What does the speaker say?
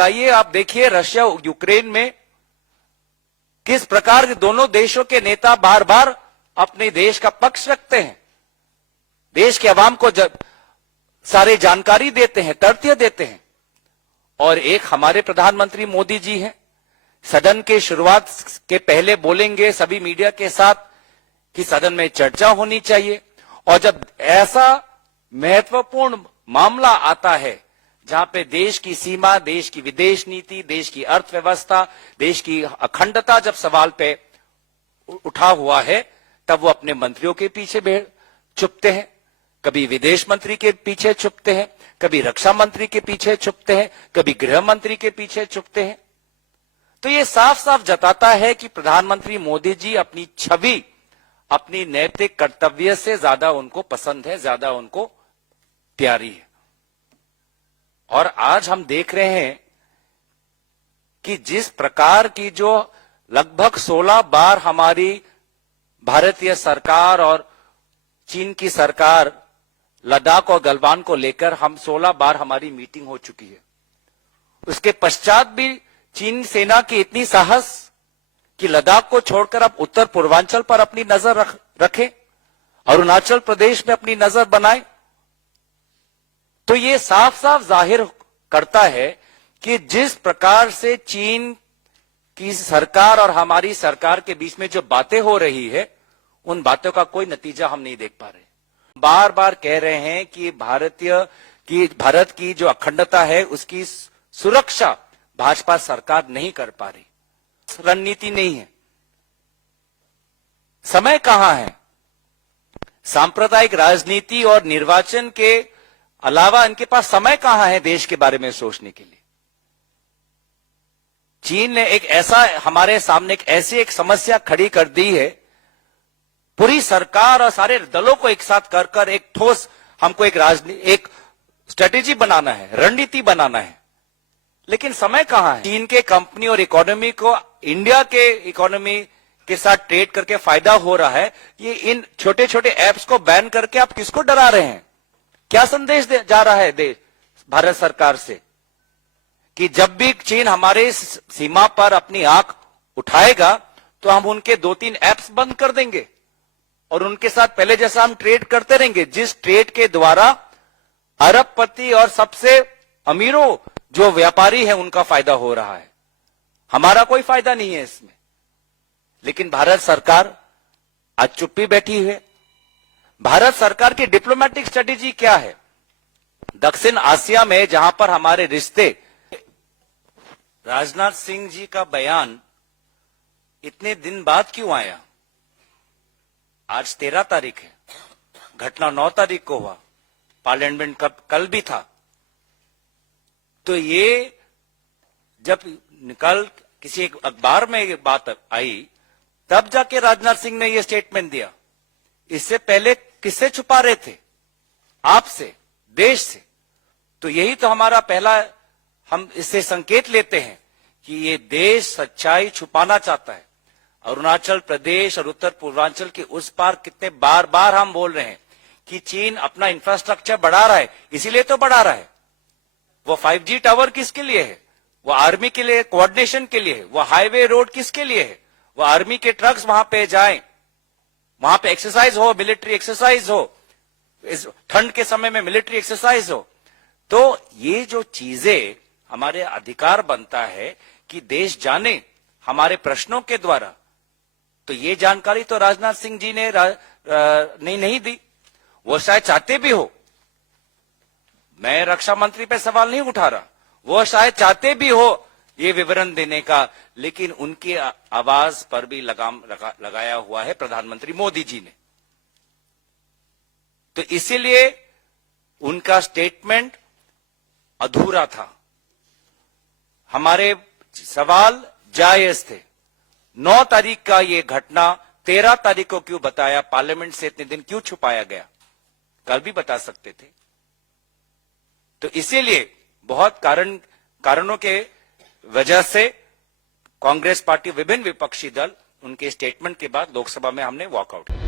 बताइए, आप देखिए रशिया यूक्रेन में किस प्रकार के दोनों देशों के नेता बार बार अपने देश का पक्ष रखते हैं, देश के अवाम को सारे जानकारी देते हैं, तथ्य देते हैं। और एक हमारे प्रधानमंत्री मोदी जी हैं, सदन के शुरुआत के पहले बोलेंगे सभी मीडिया के साथ कि सदन में चर्चा होनी चाहिए। और जब ऐसा महत्वपूर्ण मामला आता है जहां पे देश की सीमा, देश की विदेश नीति, देश की अर्थव्यवस्था, देश की अखंडता जब सवाल पे उठा हुआ है, तब वो अपने मंत्रियों के पीछे छुपते हैं, कभी विदेश मंत्री के पीछे छुपते हैं, कभी रक्षा मंत्री के पीछे छुपते हैं, कभी गृह मंत्री के पीछे छुपते हैं। तो ये साफ साफ जताता है कि प्रधानमंत्री मोदी जी अपनी छवि, अपनी नैतिक कर्तव्य से ज्यादा उनको पसंद है, ज्यादा उनको प्यारी है। और आज हम देख रहे हैं कि जिस प्रकार की जो लगभग 16 बार हमारी भारतीय सरकार और चीन की सरकार लद्दाख और गलवान को लेकर हम 16 बार हमारी मीटिंग हो चुकी है। उसके पश्चात भी चीन सेना की इतनी साहस कि लद्दाख को छोड़कर अब उत्तर पूर्वांचल पर अपनी नजर रखें, अरुणाचल प्रदेश में अपनी नजर बनाए। तो ये साफ साफ जाहिर करता है कि जिस प्रकार से चीन की सरकार और हमारी सरकार के बीच में जो बातें हो रही है, उन बातों का कोई नतीजा हम नहीं देख पा रहे। बार बार कह रहे हैं कि भारत की जो अखंडता है उसकी सुरक्षा भाजपा सरकार नहीं कर पा रही, रणनीति नहीं है। समय कहां है? सांप्रदायिक राजनीति और निर्वाचन के अलावा इनके पास समय कहां है देश के बारे में सोचने के लिए? चीन ने हमारे सामने एक समस्या खड़ी कर दी है। पूरी सरकार और सारे दलों को एक साथ कर एक ठोस हमको एक स्ट्रेटेजी बनाना है, रणनीति बनाना है। लेकिन समय कहां है? चीन के कंपनी और इकोनॉमी को इंडिया के इकोनॉमी के साथ ट्रेड करके फायदा हो रहा है। ये इन छोटे छोटे ऐप्स को बैन करके आप किसको डरा रहे हैं? क्या संदेश जा रहा है देश भारत सरकार से कि जब भी चीन हमारे सीमा पर अपनी आंख उठाएगा तो हम उनके 2-3 ऐप्स बंद कर देंगे और उनके साथ पहले जैसा हम ट्रेड करते रहेंगे, जिस ट्रेड के द्वारा अरबपति और सबसे अमीरों जो व्यापारी है उनका फायदा हो रहा है। हमारा कोई फायदा नहीं है इसमें। लेकिन भारत सरकार आज चुप्पी बैठी है। भारत सरकार की डिप्लोमेटिक स्ट्रेटेजी क्या है? दक्षिण आसिया में जहां पर हमारे रिश्ते, राजनाथ सिंह जी का बयान इतने दिन बाद क्यों आया? आज 13 तारीख है, घटना 9 तारीख को हुआ, पार्लियामेंट कल भी था। तो ये जब निकल किसी एक अखबार में ये बात आई, तब जाके राजनाथ सिंह ने ये स्टेटमेंट दिया। इससे पहले किससे छुपा रहे थे? आपसे, देश से। तो यही तो हमारा पहला, हम इससे संकेत लेते हैं कि ये देश सच्चाई छुपाना चाहता है। अरुणाचल प्रदेश और उत्तर पूर्वांचल के उस पार कितने बार बार हम बोल रहे हैं कि चीन अपना इंफ्रास्ट्रक्चर बढ़ा रहा है, इसीलिए तो बढ़ा रहा है। वो 5G टावर किसके लिए है? वो आर्मी के लिए, कोऑर्डिनेशन के लिए है। वो हाईवे रोड किसके लिए है? वो आर्मी के ट्रक्स वहां पे जाएं, वहां पे एक्सरसाइज हो, मिलिट्री एक्सरसाइज हो, इस ठंड के समय में मिलिट्री एक्सरसाइज हो। तो ये जो चीजें हमारे अधिकार बनता है कि देश जाने हमारे प्रश्नों के द्वारा। तो ये जानकारी तो राजनाथ सिंह जी ने नहीं दी। वो शायद चाहते भी हो, मैं रक्षा मंत्री पे सवाल नहीं उठा रहा, वो शायद चाहते भी हो ये विवरण देने का, लेकिन उनकी आवाज पर भी लगाम लगाया हुआ है प्रधानमंत्री मोदी जी ने। तो इसीलिए उनका स्टेटमेंट अधूरा था। हमारे सवाल जायज थे। 9 तारीख का ये घटना 13 तारीख को क्यों बताया? पार्लियामेंट से इतने दिन क्यों छुपाया गया? कल भी बता सकते थे। तो इसीलिए बहुत कारणों के वजह से कांग्रेस पार्टी, विभिन्न विपक्षी दल, उनके स्टेटमेंट के बाद लोकसभा में हमने वॉकआउट किया।